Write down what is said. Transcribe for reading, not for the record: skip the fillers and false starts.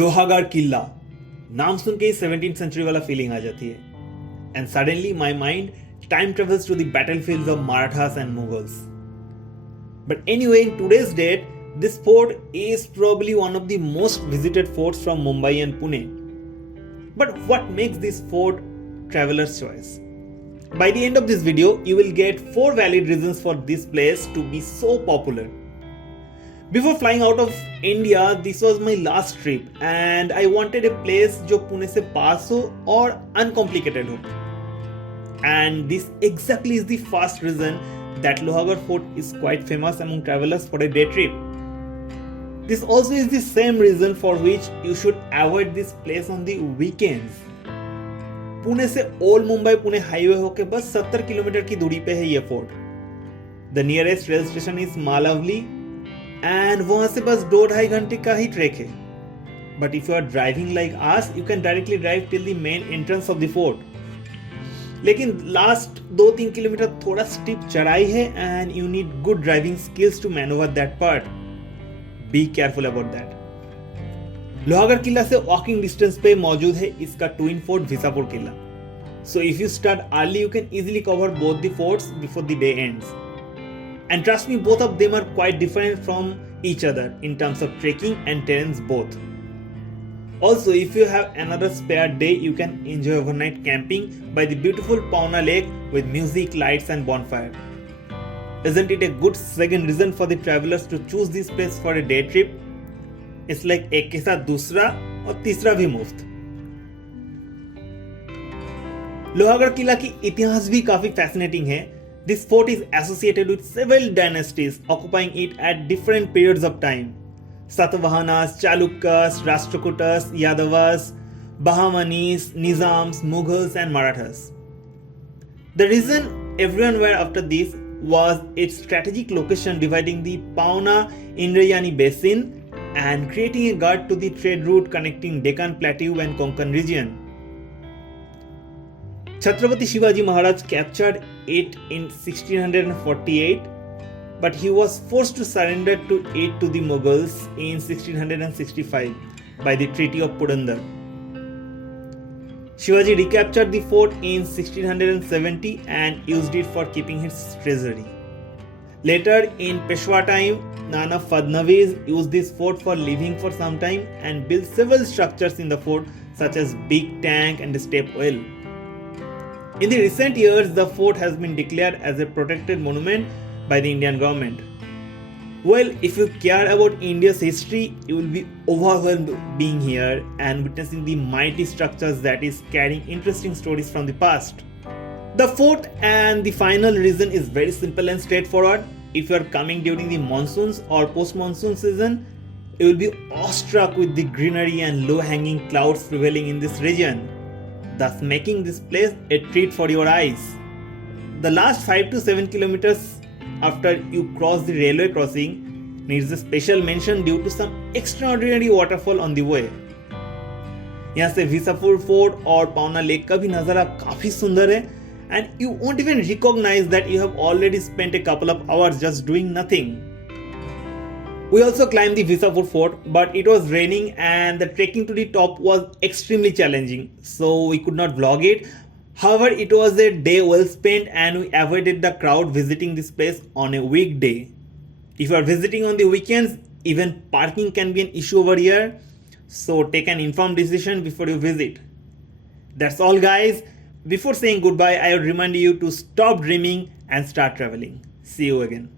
लोहागढ़ किला नाम सुन के ही 17th century वाला फीलिंग आ जाती है. And suddenly my mind time travels to the battlefields of Marathas and Mughals. But anyway, in today's date, this fort is probably one of the most visited forts from Mumbai and Pune. But what makes this fort traveler's choice? By the end of this video, you will get 4 valid reasons for this place to be so popular. Before flying out of India, this was my last trip and I wanted a place जो पुणे से पास हो और uncomplicated हो. And this exactly is the first reason that Lohagad Fort is quite famous among travelers for a day trip. This also is the same reason for which you should avoid this place on the weekends. Pune से old Mumbai Pune highway होके बस 70 kilometre की दूरी पे है ये fort. The nearest rail station is Malavli and वहां से बस 2-2.5 घंटे का ही ट्रैक है. But if you are driving like us you can directly drive till the main entrance of the fort. लेकिन लास्ट 2-3 किलोमीटर थोड़ा स्टीप चढ़ाई है and you need good driving skills to manoeuvre that part. Be careful about that. Lohagad किला से walking distance पे मौजूद है इसका twin fort Visapur Qila. So if you start early you can easily cover both the forts before the day ends. And trust me, both of them are quite different from each other in terms of trekking and terrains both. Also, if you have another spare day, you can enjoy overnight camping by the beautiful Pauna Lake with music, lights and bonfire. Isn't it a good second reason for the travelers to choose this place for a day trip? It's like एक के साथ दूसरा और तीसरा भी मुफ्त. लोहागढ़ किला की इतिहास भी काफी fascinating है. This fort is associated with several dynasties occupying it at different periods of time. Satavahanas, Chalukyas, Rashtrakutas, Yadavas, Bahamanis, Nizams, Mughals and Marathas. The reason everyone were after this was its strategic location dividing the Pauna-Indrayani basin and creating a guard to the trade route connecting Deccan Plateau and Konkan region. Chhatrapati Shivaji Maharaj captured it in 1648, but he was forced to surrender to it to the Mughals in 1665 by the Treaty of Purandar. Shivaji recaptured the fort in 1670 and used it for keeping his treasury. Later, in Peshwa time, Nana Fadnavis used this fort for living for some time and built several structures in the fort such as big tank and a step well. In the recent years, the fort has been declared as a protected monument by the Indian government. Well, if you care about India's history, you will be overwhelmed being here and witnessing the mighty structures that is carrying interesting stories from the past. The fourth and the final reason is very simple and straightforward. If you are coming during the monsoons or post-monsoon season, you will be awestruck with the greenery and low-hanging clouds prevailing in this region, thus making this place a treat for your eyes. The last 5 to 7 kilometers after you cross the railway crossing needs a special mention due to some extraordinary waterfall on the way. यहाँ से Visapur fort और पावना lake का भी नज़ारा काफी सुंदर है and you won't even recognize that you have already spent a couple of hours just doing nothing. We also climbed the Visapur fort, but it was raining and the trekking to the top was extremely challenging, so we could not vlog it. However, it was a day well spent and we avoided the crowd visiting this place on a weekday. If you are visiting on the weekends, even parking can be an issue over here, so take an informed decision before you visit. That's all guys. Before saying goodbye, I would remind you to stop dreaming and start traveling. See you again.